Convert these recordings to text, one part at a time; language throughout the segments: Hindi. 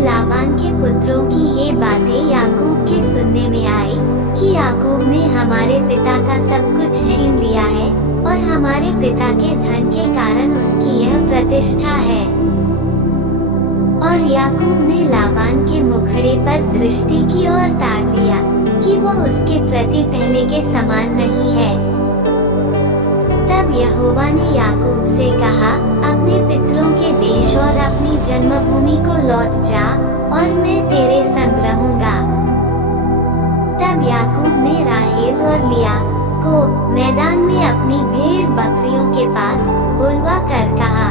लाबान के पुत्रों की ये बातें याकूब के सुनने में आई कि याकूब ने हमारे पिता का सब कुछ छीन लिया है और हमारे पिता के धन के कारण उसकी यह प्रतिष्ठा है। और याकूब ने लाबान के मुखड़े पर दृष्टि की और ताड़ लिया कि वो उसके प्रति पहले के समान नहीं है। तब यहोवा ने याकूब से कहा, अपने पितरों के देश और अपनी जन्मभूमि को लौट जा और मैं तेरे संग रहूंगा। तब याकूब ने राहेल और लिया को मैदान में अपनी भेड़ बकरियों के पास बुलवा कर कहा,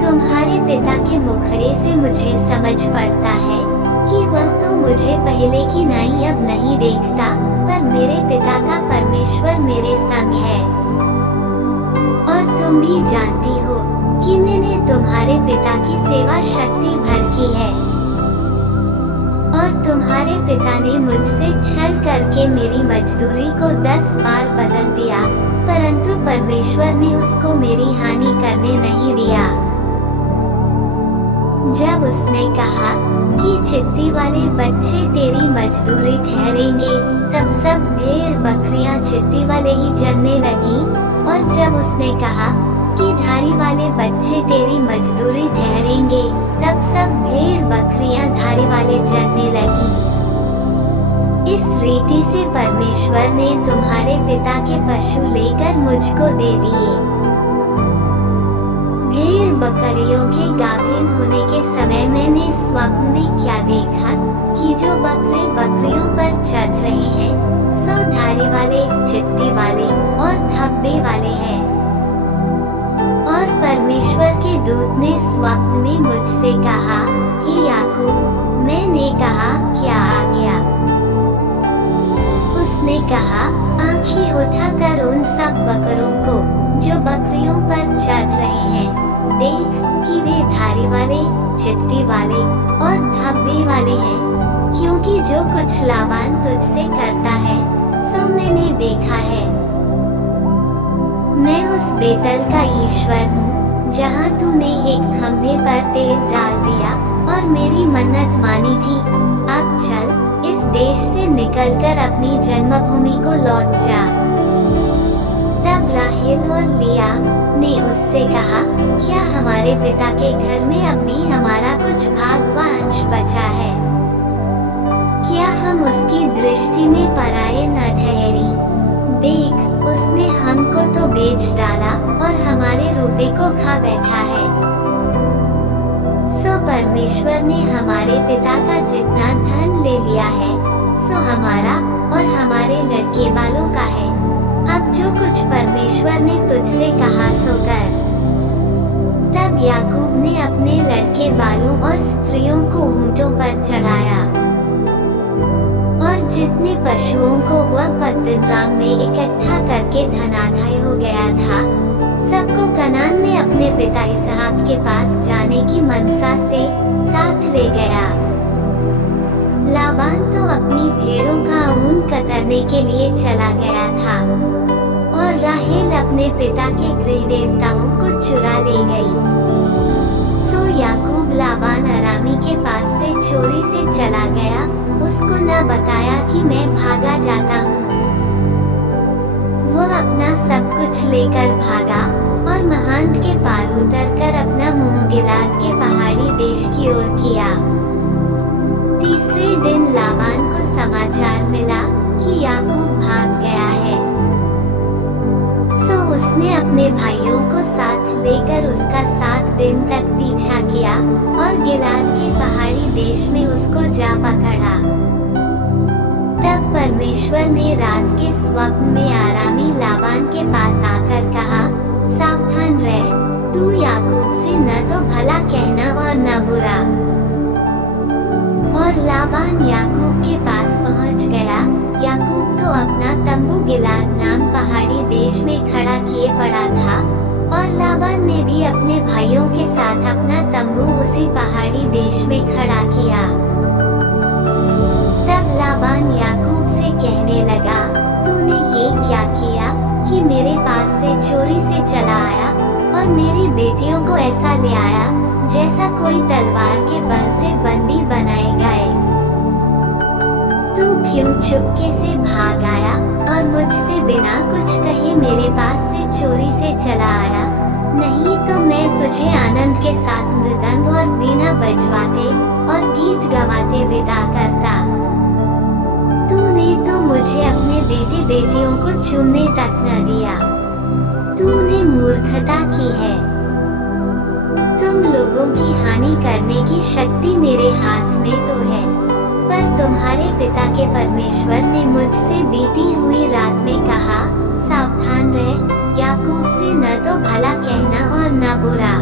तुम्हारे पिता के मुखड़े से मुझे समझ पड़ता है कि वह तो मुझे पहले की नाई अब नहीं देखता, पर मेरे पिता का परमेश्वर मेरे संग है। और तुम भी जानती हो कि मैंने तुम्हारे पिता की सेवा शक्ति भर की है। और तुम्हारे पिता ने मुझसे छल करके मेरी मजदूरी को 10 बार बदल दिया, परंतु परमेश्वर ने उसको मेरी हानि करने नहीं दिया। जब उसने कहा कि चित्ती वाले बच्चे तेरी मजदूरी ठहरेंगे, तब सब भेड़ बकरियां चित्ती वाले ही जनने लगी। और जब उसने कहा कि धारी वाले बच्चे तेरी मजदूरी ठहरेंगे, तब सब भेड़ बकरियां धारी वाले जनने लगी। इस रीति से परमेश्वर ने तुम्हारे पिता के पशु लेकर मुझको दे दिए। भेड़ बकरियों के गाभिन होने के समय मैंने स्वप्न में क्या देखा कि जो बकरे बकरियों पर चढ़ रहे हैं, सो धारी वाले, चित्ती वाले और धब्बे वाले हैं। और परमेश्वर के दूत ने स्वप्न में मुझसे कहा, हे याकूब। मैंने कहा, क्या आ गया? उसने कहा, आंखें उठाकर उन सब बकरों को जो बकरियों पर चढ़ रहे हैं देख कि वे धारी वाले, चित्ती वाले और धब्बे वाले हैं, क्योंकि जो कुछ लाबान तुझसे करता है सो मैंने देखा है। मैं उस बेतल का ईश्वर हूँ जहाँ तूने एक खंभे पर तेल डाल दिया और मेरी मन्नत मानी थी। अब चल, इस देश से निकलकर अपनी जन्मभूमि को लौट जा। तब राहेल और लिया ने उससे कहा, क्या हमारे पिता के घर में अब भी हमारा कुछ भाग व अंश बचा है? क्या हम उसकी दृष्टि में पराये न ठहरी? देख, उसने हमको तो बेच डाला और हमारे रुपए को खा बैठा है। सो परमेश्वर ने हमारे पिता का जितना धन ले लिया है, सो हमारा और हमारे लड़के वालों का है। अब जो कुछ परमेश्वर ने तुझसे कहा सो कर। तब याकूब ने अपने लड़के बालों और स्त्रियों को ऊंटों पर चढ़ाया और जितने पशुओं को वह पद्दनराम में इकट्ठा करके धनाढ्य हो गया था, सबको कनान में अपने पिता इसहाक के पास जाने की मनसा से साथ ले गया। लाबान तो अपनी भेड़ों का ऊन कतरने के लिए चला गया था और राहेल अपने पिता के गृह देवताओं को चुरा ले गई। सो याकूब लाबान अरामी के पास से चोरी से चला गया, उसको न बताया कि मैं भागा जाता हूँ। वो अपना सब कुछ लेकर भागा और महांत के पार उतरकर अपना मुंह गिलाद के पहाड़ी देश की ओर किया। तीसरे दिन लाबान को समाचार मिला कि याकूब भाग गया है। सो उसने अपने भाइयों को साथ लेकर उसका 7 दिन तक पीछा किया और गिलाद के पहाड़ी देश में उसको जा पकड़ा। तब परमेश्वर ने रात के स्वप्न में आरामी लाबान के पास आकर कहा, सावधान रह, तू याकूब से न तो भला कहना और न बुरा। और लाबान याकूब के पास पहुंच गया। याकूब तो अपना तंबू गिलाद नाम पहाड़ी देश में खड़ा किए पड़ा था और लाबान ने भी अपने भाइयों के साथ अपना तंबू उसी पहाड़ी देश में खड़ा किया। तब लाबान याकूब से कहने लगा, तूने ये क्या किया कि मेरे पास से चोरी से चला आया और मेरी बेटियों को ऐसा ले आया जैसा कोई तलवार के बल से बंदी बनाए गए। तू क्यों चुपके से भाग आया और मुझसे बिना कुछ कहे मेरे पास से चोरी से चला आया? नहीं तो मैं तुझे आनंद के साथ मृदंग और वीणा बजवाते और गीत गवाते विदा करता। तूने तो मुझे अपने बेटे बेटियों को छूने तक न दिया। तूने मूर्खता की है। तुम लोगों की हानि करने की शक्ति मेरे हाथ में तो है, पर तुम्हारे पिता के परमेश्वर ने मुझसे बीती हुई रात में कहा, सावधान रह, याकूब से न तो भला कहना और न बुरा।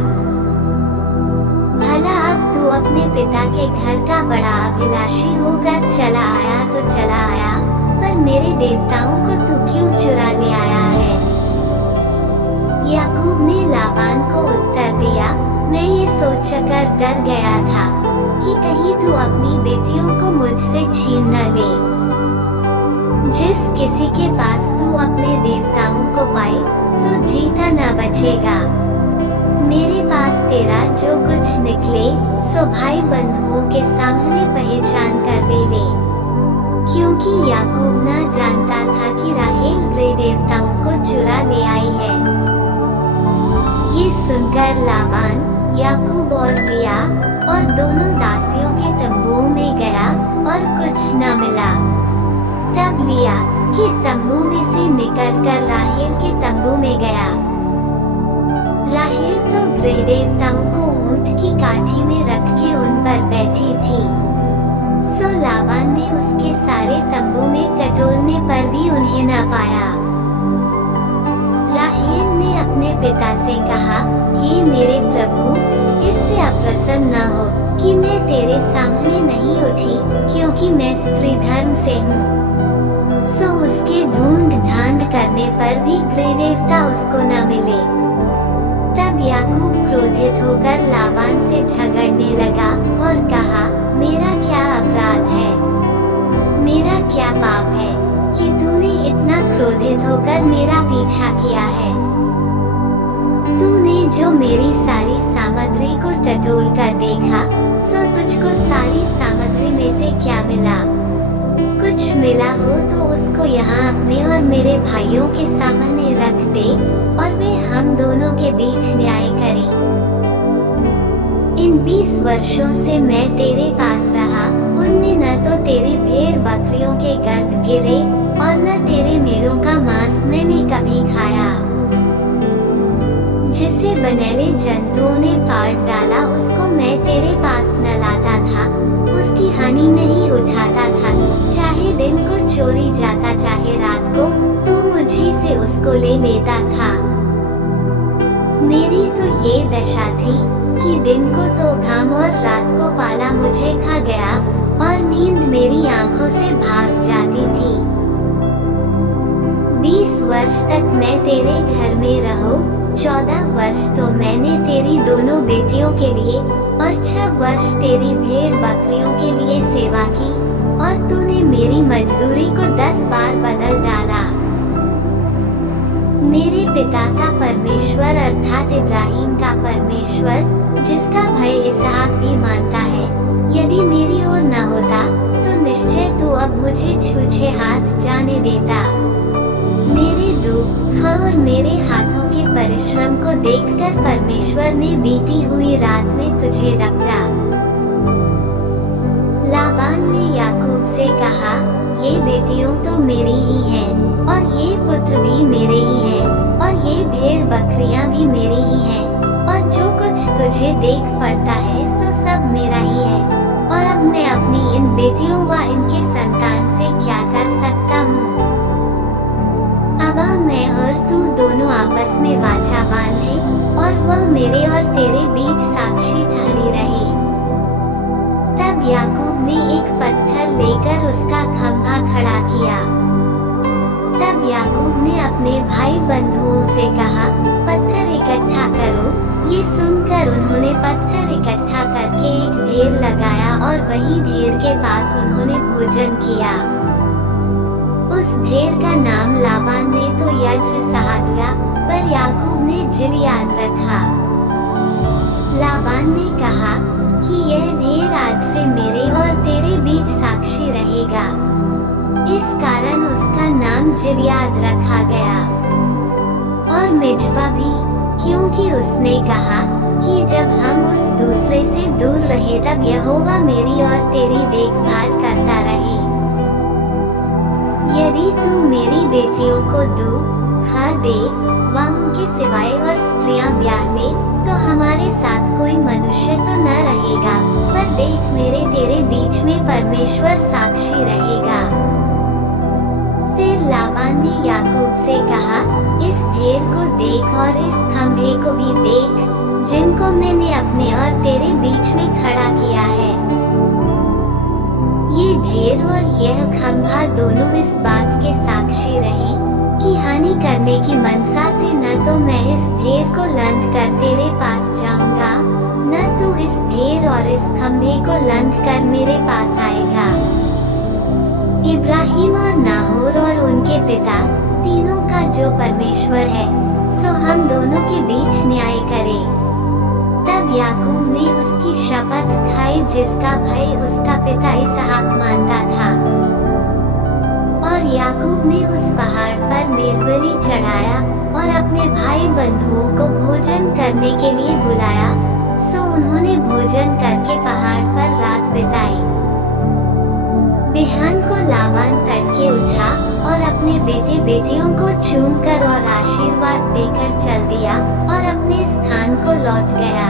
भला अब तू अपने पिता के घर का बड़ा अभिलाषी होकर चला आया तो चला आया, पर मेरे देवताओं को तू क्यों चुरा ले आया है? याकूब ने लाबान को उत्तर दिया, मैं ये सोचकर डर गया था कि कहीं तू अपनी बेटियों को मुझसे छीन न ले। जिस किसी के पास तू अपने देवताओं को पाए, सो जीता न बचेगा। मेरे पास तेरा जो कुछ निकले, सो भाई बंधुओं के सामने पहचान कर ले। क्योंकि याकूब न जानता था कि राहेल गृह देवताओं को चुरा ले आई है। ये सुनकर लाबान, याकूब और लिया और दोनों दासियों के तंबुओं में गया और कुछ न मिला। तब लिया कि तंबू में से निकलकर राहेल के तंबू में गया। राहेल तो गृह देवताओं को ऊंट की काठी में रख के उन पर बैठी थी। सो लाबान ने उसके सारे तंबू में टटोलने पर भी उन्हें न पाया। राहेल ने अपने पिता से कहा, हे मेरे प्रभु, इससे अप्रसन्न न हो कि मैं तेरे सामने नहीं उठी, क्योंकि मैं स्त्री धर्म से हूँ। सो उसके ढूंढ ढांड करने पर भी गृह देवता उसको न मिले। तब याकूब क्रोधित होकर लाबान से झगड़ने लगा और कहा, मेरा क्या अपराध है, मेरा क्या पाप है कि तूने इतना क्रोधित होकर मेरा पीछा किया है? तूने जो मेरी सारी सामग्री को टटोल कर देखा, सो तुझको सारी सामग्री में से क्या मिला? कुछ मिला हो तो उसको यहाँ अपने और मेरे भाइयों के सामने रख दे और वे हम दोनों के बीच न्याय करें। इन 20 वर्षों से मैं तेरे पास रहा, उनमें न तो तेरी भेड़ बकरियों के गर्भ गिरे और न तेरे मेढ़ों का मांस मैंने कभी खाया। जिसे बनेले जंतुओं ने फाड़ डाला, उसको मैं तेरे पास न लाता था, उसकी हानि में ही उठाता था। चाहे दिन को चोरी जाता, चाहे रात को, तू मुझी से उसको ले लेता था। मेरी तो ये दशा थी कि दिन को तो घाम और रात को पाला मुझे खा गया और नींद मेरी आंखों से भाग जाती थी। 20 वर्ष तक मैं तेरे घर में रहूं, 14 वर्ष तो मैंने तेरी दोनों बेटियों के लिए और 6 वर्ष तेरी भेड़ बकरियों के लिए सेवा की, और तूने मेरी मजदूरी को 10 बार बदल डाला। मेरे पिता का परमेश्वर अर्थात इब्राहिम का परमेश्वर, जिसका भय इसहाक भी मानता है, यदि मेरी ओर न होता तो निश्चय तू अब मुझे छूछे हाथ जाने देता। मेरे दुख और मेरे हाथों के परिश्रम को देखकर परमेश्वर ने बीती हुई रात में तुझे रपटा। लाबान ने याकूब से कहा, ये बेटियों तो मेरी ही हैं, और ये पुत्र भी मेरे ही हैं, और ये भेड़ बकरियां भी मेरी ही हैं, और जो कुछ तुझे देख पड़ता है सो सब मेरा ही है। और अब मैं अपनी इन बेटियों व इनके संतान से क्या कर सकता हूँ? अब मैं और तू दोनों आपस में वाचा बांधे, और वह मेरे और तेरे बीच साक्षी ठहरी रहे। तब याकूब ने एक पत्थर लेकर उसका खंभा खड़ा किया। तब याकूब ने अपने भाई बंधुओं से कहा, पत्थर इकट्ठा करो। ये सुनकर उन्होंने पत्थर इकट्ठा करके एक ढेर लगाया, और वही ढेर के पास उन्होंने भोजन किया। उस ढेर का नाम लाबान ने तो यज्र सहा दिया, पर याकूब ने जिलियाद रखा। लाबान ने कहा कि यह ढेर आज से मेरे और तेरे बीच साक्षी रहेगा। इस कारण उसका नाम जिलियाद रखा गया। और मिज्पा भी, क्योंकि उसने कहा कि जब हम उस दूसरे से दूर रहे तब यहोवा मेरी और तेरी देखभाल करता रहे। यदि तू मेरी बेटियों को खा दे व उनके सिवाय और स्त्रियां ब्याह ले, तो हमारे साथ कोई मनुष्य तो न रहेगा, पर देख मेरे तेरे बीच में परमेश्वर साक्षी रहेगा। फिर लाबान ने याकूब से कहा, इस ढेर को देख और इस खंभे को भी देख, जिनको मैंने अपने और तेरे बीच में खड़ा किया है। ये ढेर और यह खंभा दोनों इस बात के साक्षी रहे कि हानि करने की मनसा से न तो मैं इस ढेर को लंघ कर तेरे पास जाऊंगा, न तू इस ढेर और इस खंभे को लंघ कर मेरे पास आएगा। इब्राहिम और नाहोर और उनके पिता तीनों का जो परमेश्वर है, सो हम दोनों के बीच न्याय करे। तब याकूब ने उसकी शपथ खाई जिसका भय उसका पिता इसहाक मानता था। और याकूब ने उस पहाड़ पर मेलबलि चढ़ाया और अपने भाई बंधुओं को भोजन करने के लिए बुलाया, सो उन्होंने भोजन करके पहाड़ पर रात बिताई। बिहान को लाबान तड़के उठा और अपने बेटे बेटियों को चूमकर और आशीर्वाद देकर चल दिया और अपने स्थान को लौट गया।